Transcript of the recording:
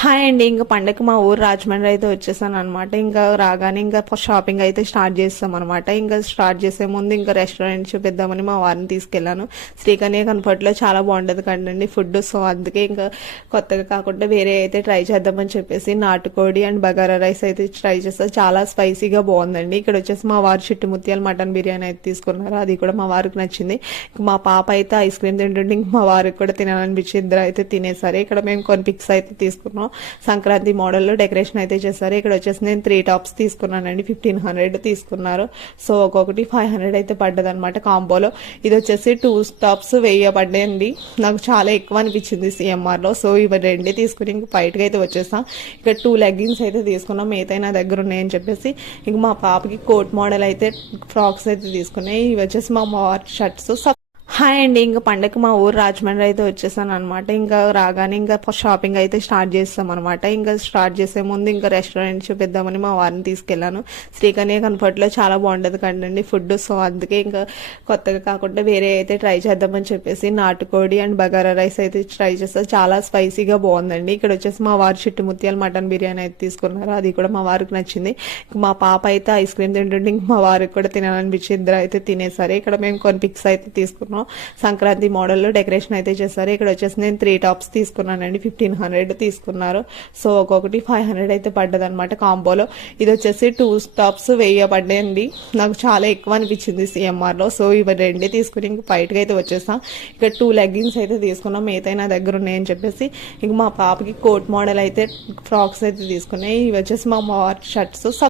Hi అండి. ఇంకా పండగకి మా ఊరు రాజమండ్రి అయితే వచ్చేసాను అనమాట. ఇంకా రాగానే ఇంకా షాపింగ్ అయితే స్టార్ట్ చేస్తాం అనమాట. ఇంకా స్టార్ట్ చేసే ముందు ఇంకా రెస్టారెంట్ చూపిద్దామని మా వారిని తీసుకెళ్లాను. శ్రీకన్య కంఫర్ట్లో చాలా బాగుంటుంది కండి ఫుడ్. సో అందుకే ఇంకా కొత్తగా కాకుండా వేరే అయితే ట్రై చేద్దామని చెప్పేసి నాటుకోడి అండ్ బగారా రైస్ అయితే ట్రై చేస్తాను. చాలా స్పైసీగా బాగుందండి. ఇక్కడ వచ్చేసి మా వారు చిట్టుముత్యాల మటన్ బిర్యానీ అయితే తీసుకున్నారు. అది కూడా మా వారికి నచ్చింది. మా పాప అయితే ఐస్ క్రీమ్ తింటుంటే ఇంక మా వారికి కూడా తినాలనిపించి ఇద్దరు అయితే తినేసారు. ఇక్కడ మేము కొన్ని పిక్స్ అయితే తీసుకున్నాం. సంక్రాంతి మోడల్లో డెకరేషన్ అయితే చేశారు. ఇక్కడ వచ్చేసి నేను 3 టాప్స్ తీసుకున్నానండి. 1500 తీసుకున్నారు. సో ఒక్కొక్కటి 500 అయితే పడ్డది అనమాట కాంబోలో. ఇది వచ్చేసి 2 టాప్స్ 1000 పడ్డాయండి. నాకు చాలా ఎక్కువ అనిపించింది సిఎంఆర్ లో. సో ఇవి రెండే తీసుకుని ఇంక బయటకు అయితే వచ్చేసాం. ఇక్కడ 2 లెగ్గిన్స్ అయితే తీసుకున్నాం. మిగతా నా దగ్గర ఉన్నాయని చెప్పేసి ఇంక మా పాపకి కోట్ మోడల్ అయితే ఫ్రాక్స్ అయితే తీసుకున్నాయి. ఇవి వచ్చేసి మా షర్ట్స్. హాయ్ అండి. ఇంకా పండగకి మా ఊరు రాజమండ్రి అయితే వచ్చేసాను అనమాట. ఇంకా రాగానే ఇంకా షాపింగ్ అయితే స్టార్ట్ చేస్తాం అనమాట. ఇంకా స్టార్ట్ చేసే ముందు ఇంకా రెస్టారెంట్ చూపిద్దామని మా వారిని తీసుకెళ్లాను. శ్రీకన్య కంఫర్ట్లో చాలా బాగుంటుంది కండి ఫుడ్. సో అందుకే ఇంకా కొత్తగా కాకుండా వేరే అయితే ట్రై చేద్దామని చెప్పేసి నాటుకోడి అండ్ బగారా రైస్ అయితే ట్రై చేస్తాను. చాలా స్పైసీగా బాగుందండి. ఇక్కడ వచ్చేసి మా వారు చిట్టుముత్యాల మటన్ బిర్యానీ అయితే తీసుకున్నారు. అది కూడా మా వారికి నచ్చింది. మా పాప అయితే ఐస్ క్రీమ్ తింటుంటే ఇంక మా వారికి కూడా తినాలనిపించి ఇద్దరు అయితే తినేసారు. ఇక్కడ మేము కొన్ని పిక్స్ అయితే తీసుకున్నాం. సంక్రాంతి మోడల్లో డెకరేషన్ అయితే చేశారు. ఇక్కడ వచ్చేసి నేను 3 టాప్స్ తీసుకున్నానండి. 1500 తీసుకున్నారు. సో ఒక్కొక్కటి 500 అయితే పడ్డది అనమాట కాంబోలో. ఇది వచ్చేసి 2 టాప్స్ 1000 పడ్డాయండి. నాకు చాలా ఎక్కువ అనిపించింది సిఎంఆర్ లో. సో ఇవి రెండే తీసుకుని ఇంక బయటకు అయితే వచ్చేసాం. ఇక్కడ 2 లెగ్గిన్స్ అయితే తీసుకున్నాం. మిగతా నా దగ్గర ఉన్నాయని చెప్పేసి ఇంక మా పాపకి కోట్ మోడల్ అయితే ఫ్రాక్స్ అయితే తీసుకున్నాయి. ఇవి వచ్చేసి మా షర్ట్స్.